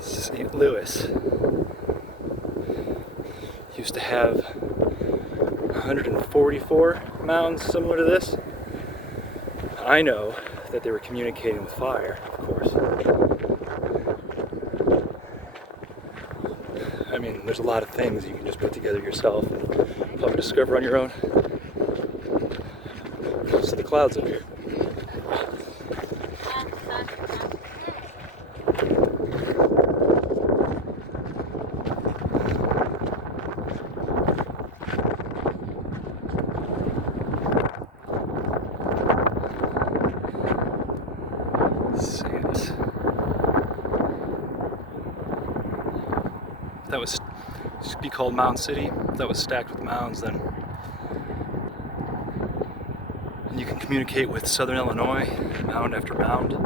St. Louis used to have 144 mounds similar to this. I know that they were communicating with fire, of course. I mean, there's a lot of things you can just put together yourself and probably discover on your own. So the clouds up here. That was used to be called Mound City. That was stacked with mounds then. And you can communicate with southern Illinois, mound after mound,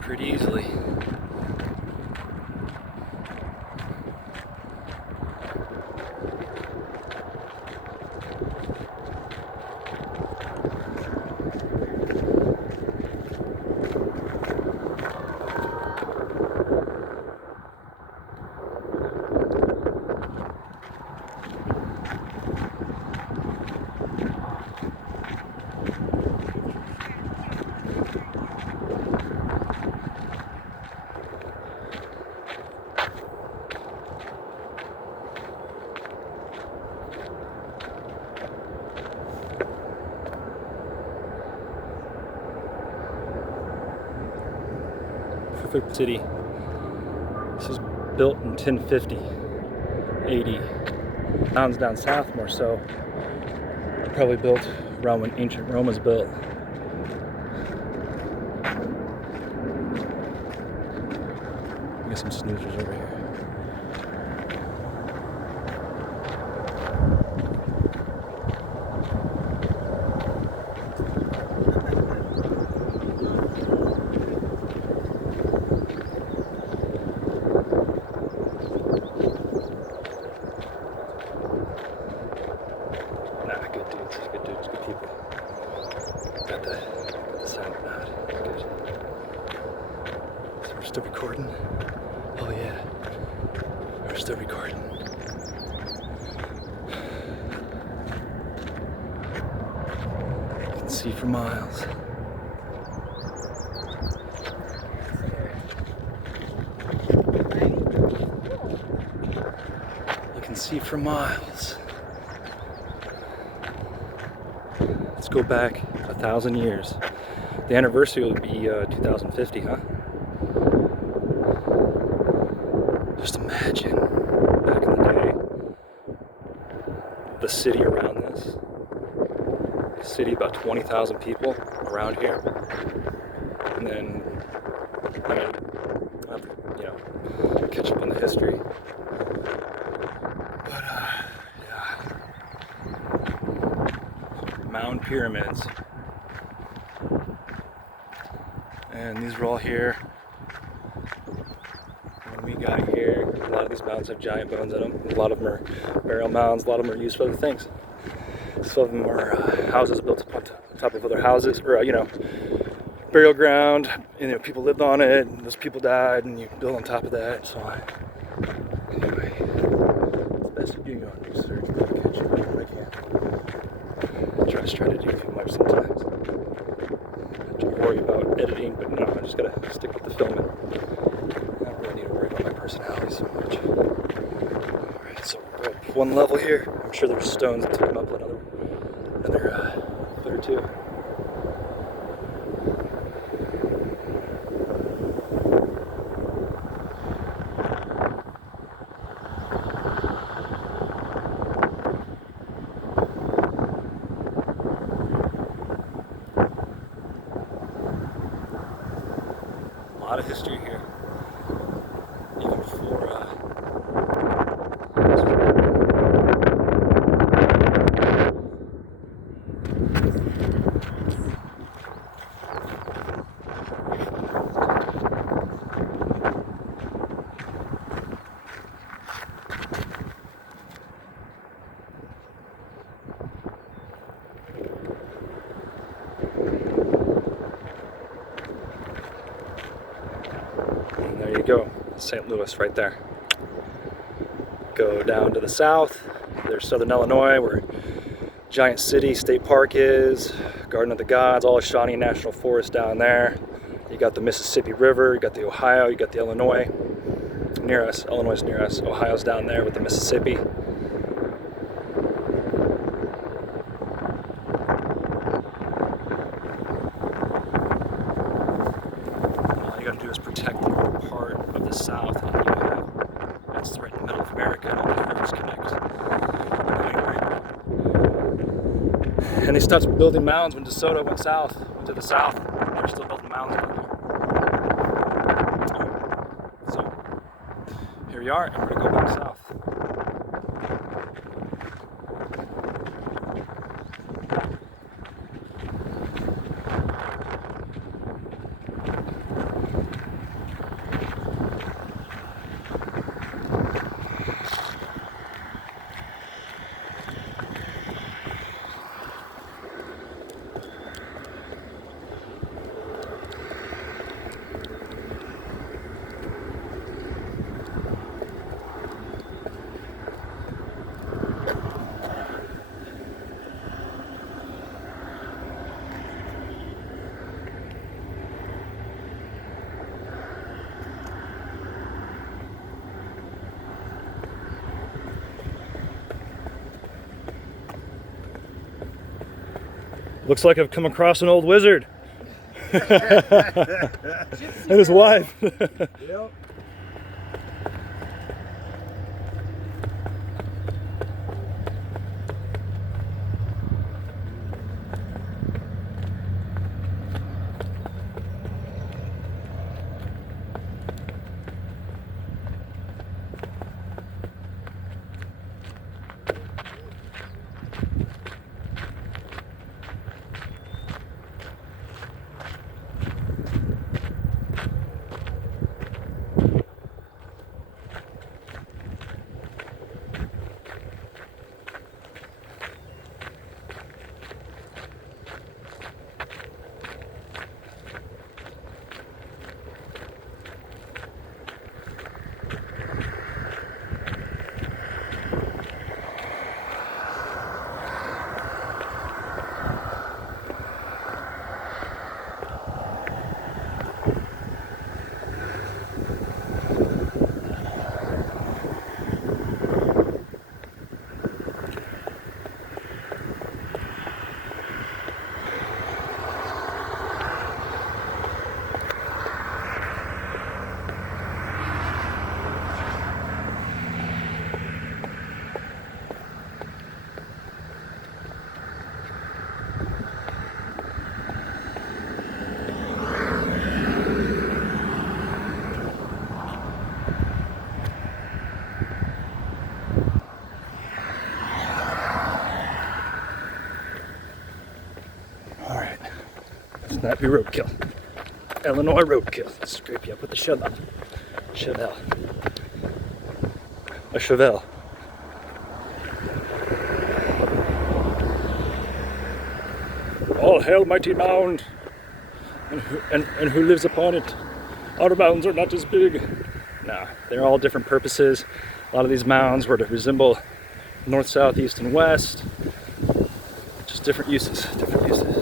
pretty easily. Perfect city. This was built in 1050 AD. Mounds down south more so. Probably built around when ancient Rome was built. Get some snoozers over here. Good dudes, good people. Got the sound not good. So we're still recording. Oh yeah, we're still recording. You can see for miles. You can see for miles. Let's go back 1,000 years. The anniversary will be 2050, huh? Just imagine back in the day, the city around this. The city, about 20,000 people around here. And then, I mean, I'll have to, catch up on the history. But, yeah. Mound pyramids. And these were all here when we got here, a lot of these mounds have giant bones in them. A lot of them are burial mounds. A lot of them are used for other things. Some of them are houses built up on top of other houses, or burial ground. People lived on it, and those people died, and you build on top of that, and so on. Anyway, it's best of doing your own research, but I'll catch you whenever I can. I try to do a few much sometimes. I don't worry about editing, but no, I just gotta stick with the filming. I don't really need to worry about my personality so much. Alright, so we're up one level here. I'm sure there's stones that take them up another foot or two. A lot of history here, even before and there you go, St. Louis right there. Go down to the south, there's southern Illinois, where Giant City State Park is, Garden of the Gods, all of Shawnee National Forest down there. You got the Mississippi River, you got the Ohio, you got the Illinois near us. Illinois is near us. Ohio's down there with the Mississippi. All you got to do is protect the northern part of the South, and you have, that's right in the middle of America, and all the rivers connect. And they stopped building mounds when DeSoto went to the south. They're still building mounds down there. So here we are, and we're going to go back south. Looks like I've come across an old wizard. And his wife. Yep. Not be roadkill. Illinois roadkill. Scrape you up with the shovel. Shovel. A shovel. All hail mighty mound, and who lives upon it. Our mounds are not as big. Nah, they're all different purposes. A lot of these mounds were to resemble north, south, east, and west. Just different uses, different uses.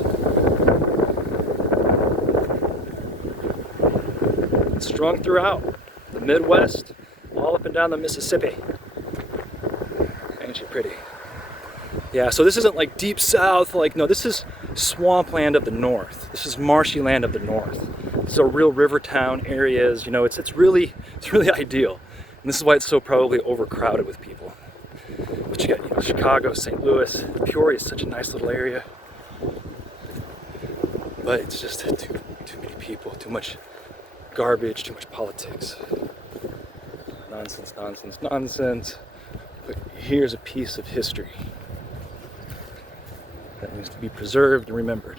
It's strung throughout the Midwest, all up and down the Mississippi. Ain't she pretty? Yeah, so this isn't like deep south, like, no, this is swampland of the north. This is marshy land of the north. These are real river town areas, you know, it's really ideal. And this is why it's so probably overcrowded with people. But you got, you know, Chicago, St. Louis, Peoria is such a nice little area. But it's just too many people, too much garbage, too much politics. Nonsense, nonsense, nonsense. But here's a piece of history that needs to be preserved and remembered.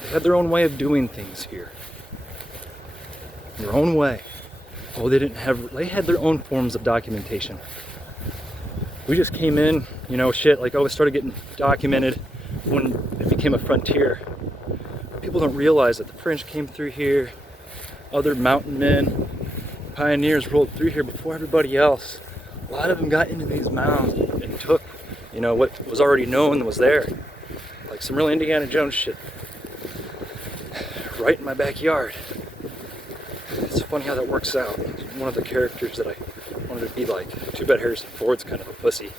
They had their own way of doing things here. Their own way. Oh, they had their own forms of documentation. We just came in, you know, shit, like, oh, it started getting documented when it became a frontier. People don't realize that the French came through here, other mountain men, pioneers rolled through here before everybody else. A lot of them got into these mounds and took, you know, what was already known was there. Like some real Indiana Jones shit. Right in my backyard. It's funny how that works out. It's one of the characters that I wanted to be like. Too bad Harrison Ford's kind of a pussy.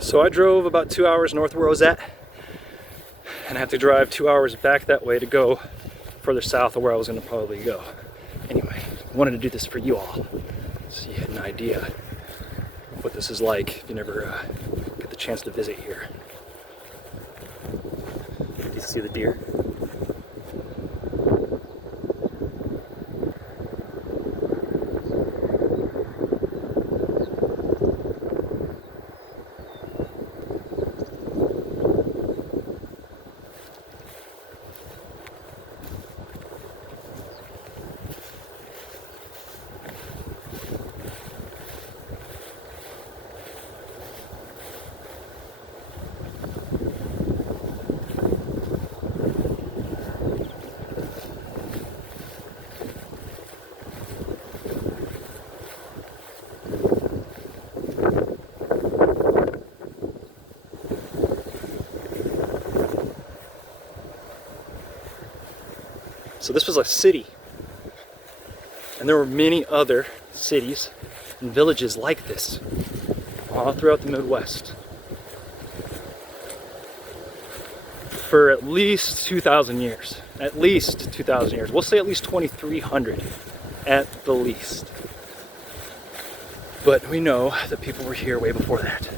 So I drove about 2 hours north of where I was at, and I have to drive 2 hours back that way to go further south of where I was going to probably go. Anyway, I wanted to do this for you all, so you had an idea of what this is like if you never get the chance to visit here. Do you see the deer? So this was a city, and there were many other cities and villages like this all throughout the Midwest for at least 2,000 years. At least 2,000 years. We'll say at least 2,300 at the least. But we know that people were here way before that.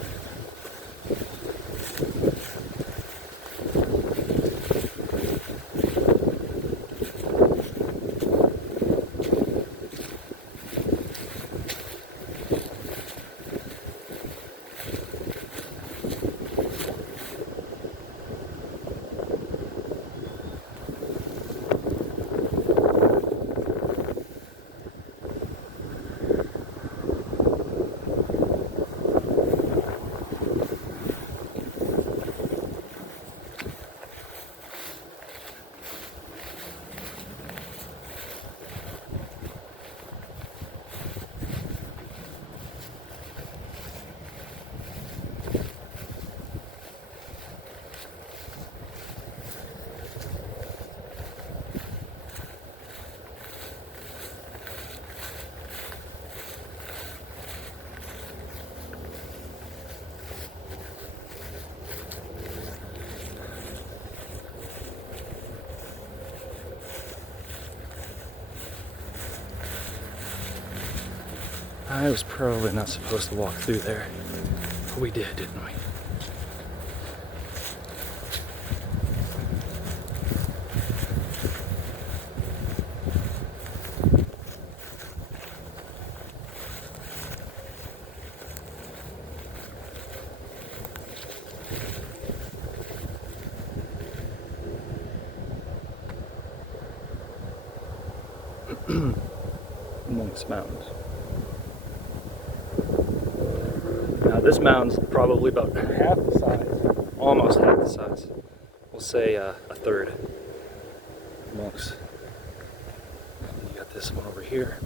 I was probably not supposed to walk through there, but we did, didn't we? Amongst mounds. Now this mound's probably about half the size, almost half the size. We'll say a third. Amongst. You got this one over here.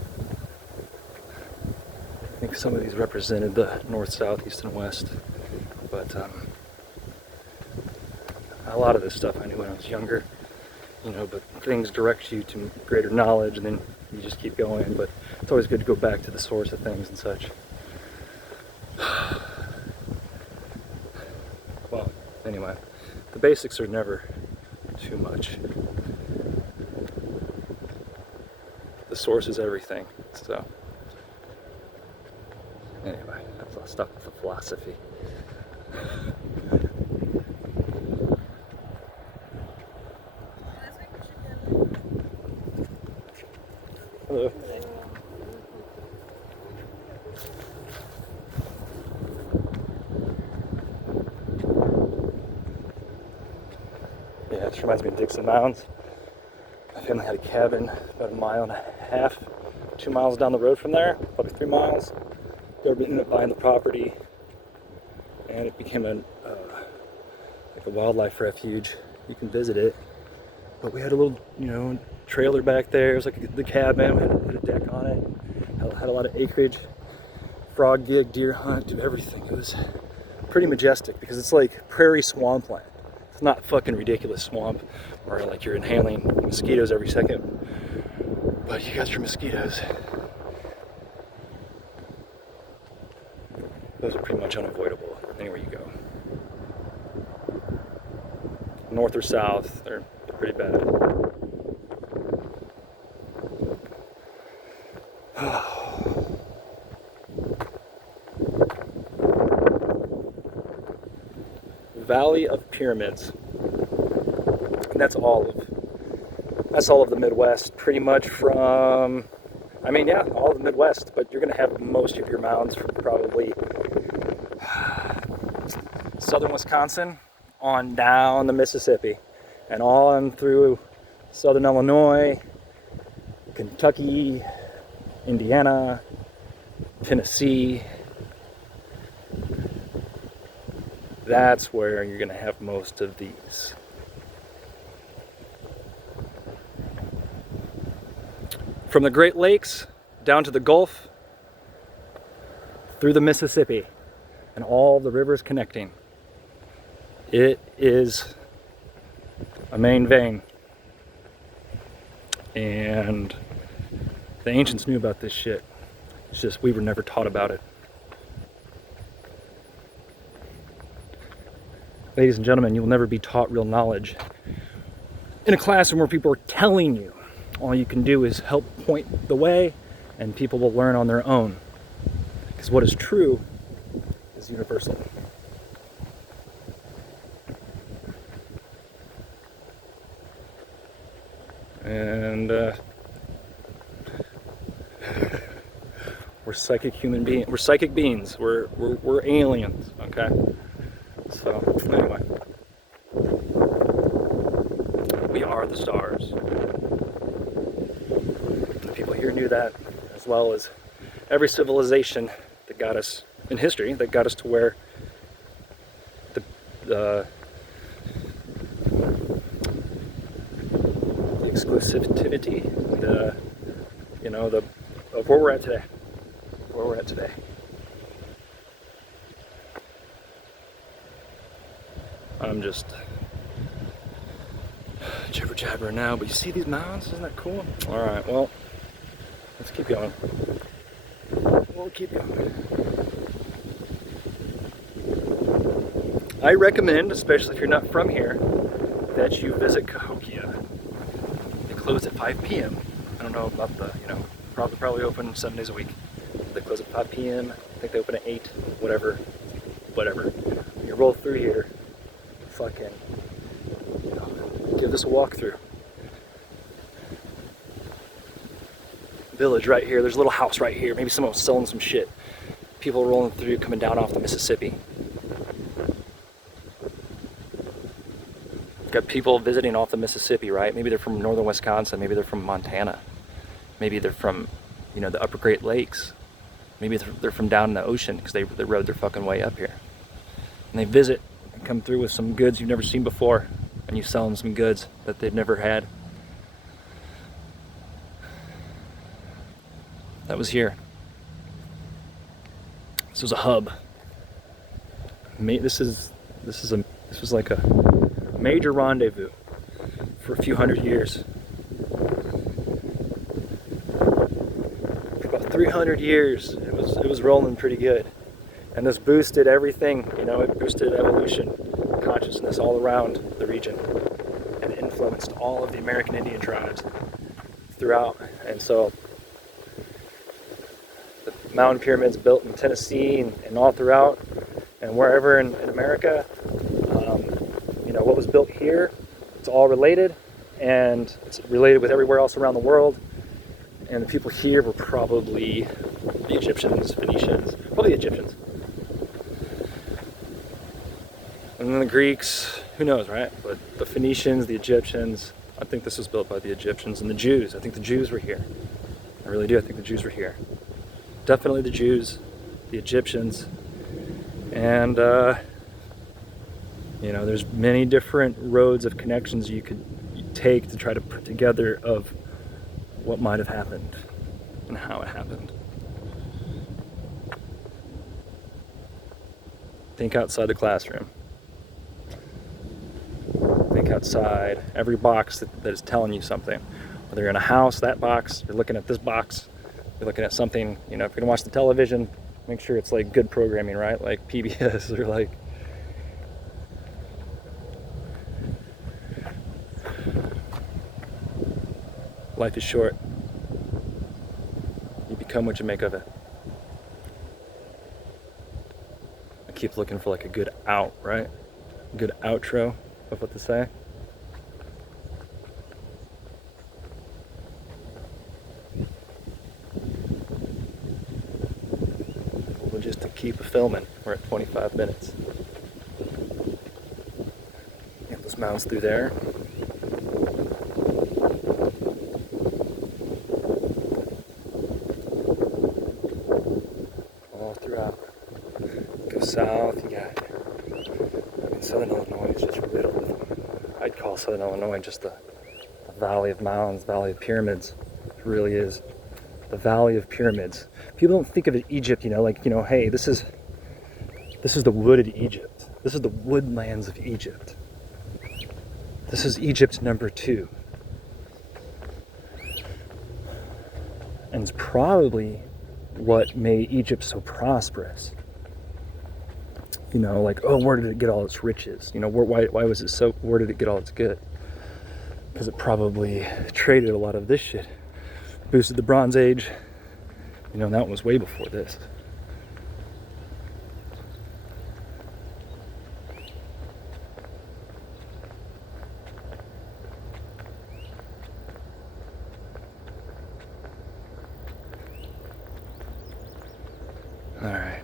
I think some of these represented the north, south, east, and west. But a lot of this stuff I knew when I was younger. You know, but things direct you to greater knowledge, and then you just keep going. But it's always good to go back to the source of things and such. Well, anyway, the basics are never too much. The source is everything. So, anyway, I'll stop with the philosophy. Hello. Yeah, this reminds me of Dixon Mounds. My family had a cabin about 1.5 miles, 2 miles down the road from there, probably 3 miles. They ended up buying the property, and it became like a wildlife refuge. You can visit it, but we had a little, trailer back there. It was like the cabin. We had a deck on it. Had a lot of acreage. Frog gig, deer hunt, do everything. It was pretty majestic because it's like prairie swampland. It's not fucking ridiculous swamp where like you're inhaling mosquitoes every second, but you got your mosquitoes. Those are pretty much unavoidable anywhere you go. North or south, they're pretty bad. Valley of Pyramids. And that's all of the Midwest, pretty much from, all of the Midwest, but you're going to have most of your mounds from probably southern Wisconsin on down the Mississippi and on through southern Illinois, Kentucky, Indiana, Tennessee. That's where you're going to have most of these. From the Great Lakes down to the Gulf, through the Mississippi, and all the rivers connecting. It is a main vein. And the ancients knew about this shit. It's just we were never taught about it. Ladies and gentlemen, you will never be taught real knowledge in a classroom where people are telling you. All you can do is help point the way, and people will learn on their own. Because what is true is universal. And we're psychic human beings. We're psychic beings. We're aliens. Okay. So anyway, we are the stars. The people here knew that, as well as every civilization that got us in history, that got us to where the exclusivity, of where we're at today. Where we're at today. I'm just jibber jabbering now, but you see these mounds? Isn't that cool? All right, well, let's keep going. We'll keep going. I recommend, especially if you're not from here, that you visit Cahokia. They close at 5 p.m. I don't know about the, probably open 7 days a week. they close at 5 p.m. I think they open at 8, whatever. You roll through here, fucking, you know, give this a walkthrough. Village right here, there's a little house right here, maybe someone was selling some shit. People rolling through, coming down off the Mississippi. Got people visiting off the Mississippi, right? Maybe they're from northern Wisconsin, maybe they're from Montana. Maybe they're from, you know, the upper Great Lakes. Maybe they're from down in the ocean because they rode their fucking way up here. And they visit and come through with some goods you've never seen before, and you sell them some goods that they've never had. That was here. This was a hub. This was like a major rendezvous for a few hundred years. For about 300 years, it was rolling pretty good. And this boosted everything, you know, it boosted evolution, consciousness all around the region, and influenced all of the American Indian tribes throughout. And so the mound pyramids built in Tennessee and all throughout, and wherever in America, you know, what was built here, it's all related, and it's related with everywhere else around the world. And the people here were probably the Egyptians, Phoenicians, probably the Egyptians. And then the Greeks, who knows, right? But the Phoenicians, the Egyptians, I think this was built by the Egyptians, and the Jews. I think the Jews were here. I really do. I think the Jews were here. Definitely the Jews, the Egyptians, and you know, there's many different roads of connections you could take to try to put together of what might have happened and how it happened. Think outside the classroom. Think outside every box that is telling you something. Whether you're in a house, that box, you're looking at this box, you're looking at something, you know, if you're gonna watch the television, make sure it's like good programming, right? Like PBS or like life is short. You become what you make of it. I keep looking for like a good out, right? A good outro of what to say. Well, just to keep filming, we're at 25 minutes. Get those mounds through there. South, you got, I mean, Southern Illinois is just riddled with them. I'd call Southern Illinois just the valley of mounds, valley of pyramids. It really is the valley of pyramids. People don't think of it Egypt, you know, like, you know, hey, this is the wooded Egypt. This is the woodlands of Egypt. This is Egypt number 2. And it's probably what made Egypt so prosperous. You know, like, oh, where did it get all its riches? You know, why was it so, where did it get all its good? Because it probably traded a lot of this shit. Boosted the Bronze Age. You know, that one was way before this. All right.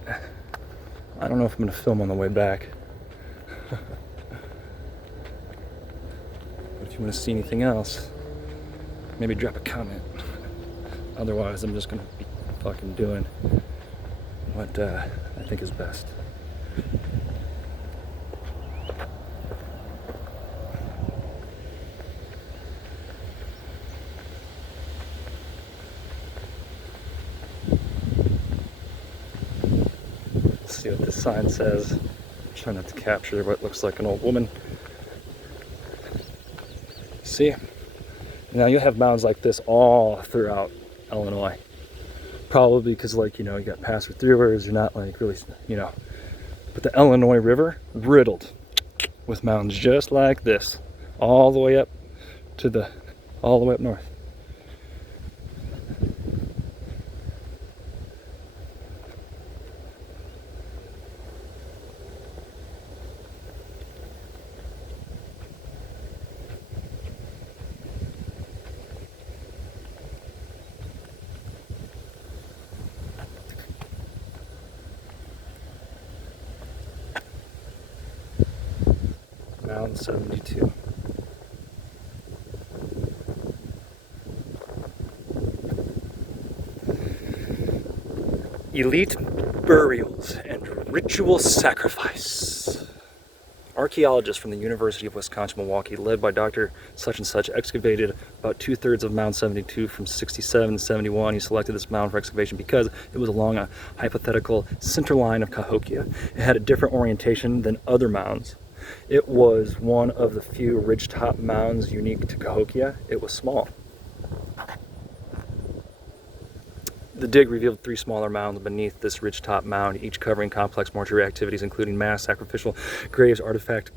I don't know if I'm going to film on the way back. But if you want to see anything else, maybe drop a comment. Otherwise, I'm just going to be fucking doing what I think is best. See what this sign says. Try not to capture what looks like an old woman. See? Now you'll have mounds like this all throughout Illinois. Probably because, like, you know, you got pass-through rivers, you're not like really, you know. But the Illinois River, riddled with mounds just like this. All the way up to all the way up north. mound 72. Elite burials and ritual sacrifice. Archaeologists from the University of Wisconsin-Milwaukee, led by Dr. Such and Such, excavated about 2/3 of Mound 72 from 67 to 71. He selected this mound for excavation because it was along a hypothetical center line of Cahokia. It had a different orientation than other mounds. It was one of the few ridge-top mounds unique to Cahokia. It was small. The dig revealed 3 smaller mounds beneath this ridge-top mound, each covering complex mortuary activities, including mass sacrificial graves, artifact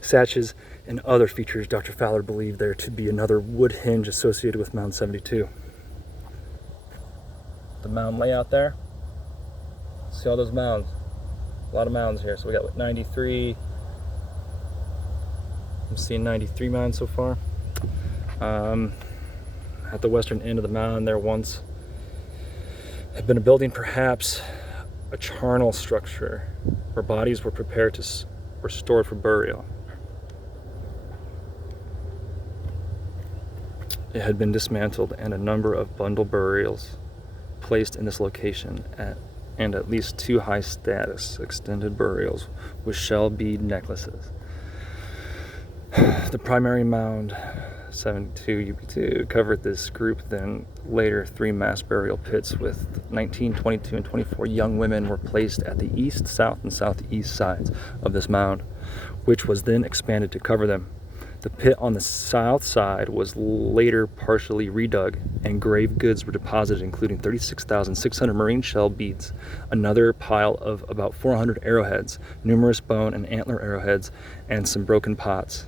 sachs, and other features. Dr. Fowler believed there to be another wood hinge associated with Mound 72. The mound layout there. See all those mounds? A lot of mounds here. So we got what, 93. I'm seeing 93 mounds so far. At the western end of the mound there once had been a building, perhaps a charnel structure, where bodies were prepared to were stored for burial. It had been dismantled and a number of bundle burials placed in this location, and at least 2 high-status extended burials with shell bead necklaces. The primary mound 72 UP2 covered this group, then later 3 mass burial pits with 19, 22, and 24 young women were placed at the east, south, and southeast sides of this mound, which was then expanded to cover them. The pit on the south side was later partially redug, and grave goods were deposited, including 36,600 marine shell beads, another pile of about 400 arrowheads, numerous bone and antler arrowheads, and some broken pots.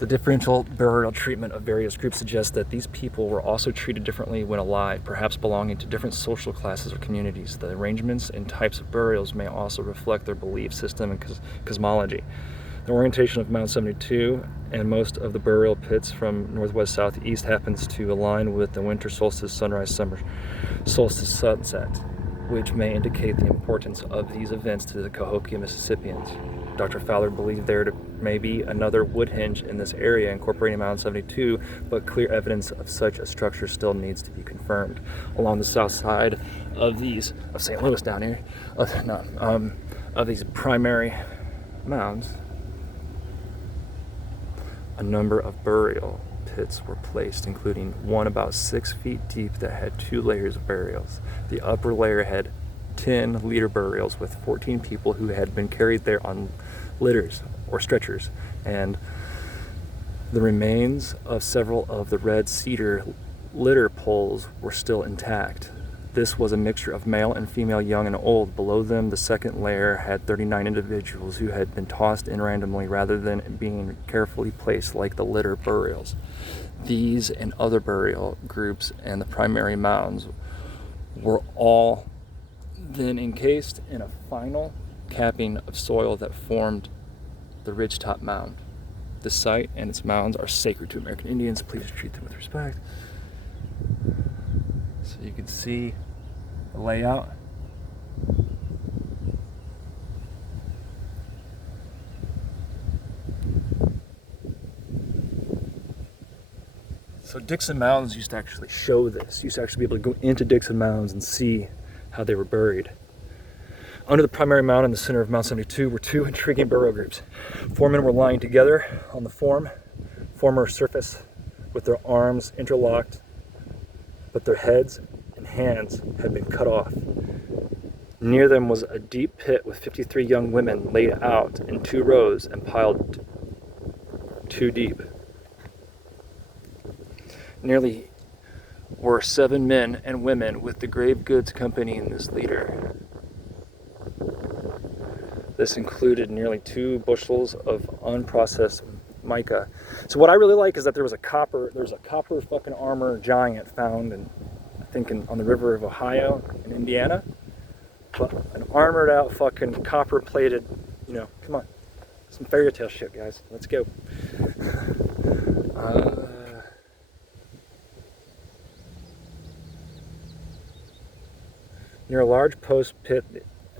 The differential burial treatment of various groups suggests that these people were also treated differently when alive, perhaps belonging to different social classes or communities. The arrangements and types of burials may also reflect their belief system and cosmology. The orientation of Mound 72 and most of the burial pits from northwest southeast happens to align with the winter solstice sunrise, summer solstice sunset, which may indicate the importance of these events to the Cahokia Mississippians. Dr. Fowler believed there may be another wood hinge in this area incorporating Mound 72, but clear evidence of such a structure still needs to be confirmed. Along the south side of St. Louis down here, of these primary mounds, a number of burial pits were placed, including one about 6 feet deep that had 2 layers of burials. The upper layer had 10-liter burials with 14 people who had been carried there on litters or stretchers, and the remains of several of the red cedar litter poles were still intact. This was a mixture of male and female, young and old. Below them, the second layer had 39 individuals who had been tossed in randomly rather than being carefully placed like the litter burials. These and other burial groups and the primary mounds were all then encased in a final capping of soil that formed the ridgetop mound. The site and its mounds are sacred to American Indians. Please treat them with respect. So you can see the layout. So Dixon Mounds used to actually show this. You used to actually be able to go into Dixon Mounds and see how they were buried. Under the primary mound in the center of Mound 72 were 2 intriguing burial groups. 4 men were lying together on the former surface with their arms interlocked, but their heads and hands had been cut off. Near them was a deep pit with 53 young women laid out in 2 rows and piled 2 deep. Nearly were 7 men and women with the grave goods accompanying this leader. This included nearly 2 bushels of unprocessed mica. So what I really like is that there's a copper fucking armor giant found on the river of Ohio in Indiana. But an armored out fucking copper plated, come on. Some fairy tale shit, guys. Let's go. Near a large post pit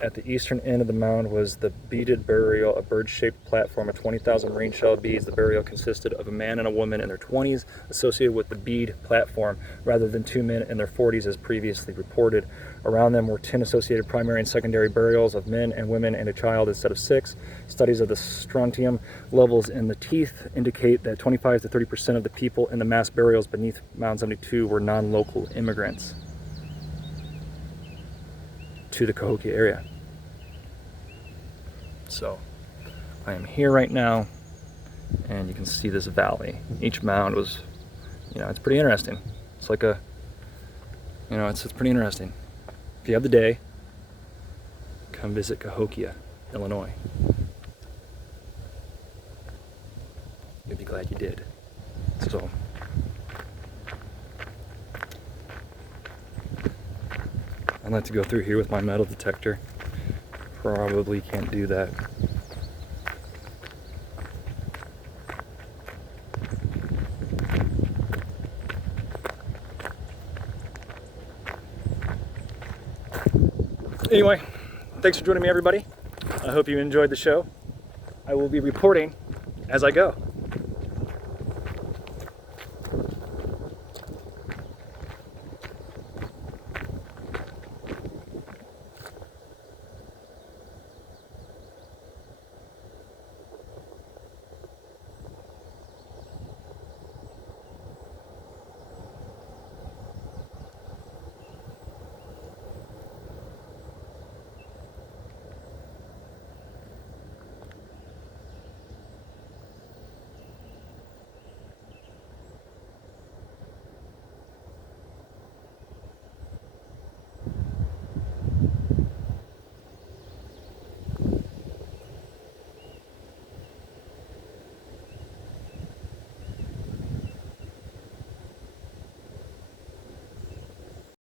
at the eastern end of the mound was the beaded burial, a bird-shaped platform of 20,000 rain shell beads. The burial consisted of a man and a woman in their 20s associated with the bead platform, rather than two men in their 40s as previously reported. Around them were 10 associated primary and secondary burials of men and women and a child instead of 6. Studies of the strontium levels in the teeth indicate that 25 to 30% of the people in the mass burials beneath Mound 72 were non-local immigrants to the Cahokia area. So I am here right now, and you can see this valley. Each mound was, it's pretty interesting. It's like a, it's pretty interesting. If you have the day, come visit Cahokia, Illinois. You'll be glad you did. So I'd like to go through here with my metal detector. Probably can't do that. Anyway, thanks for joining me, everybody. I hope you enjoyed the show. I will be reporting as I go.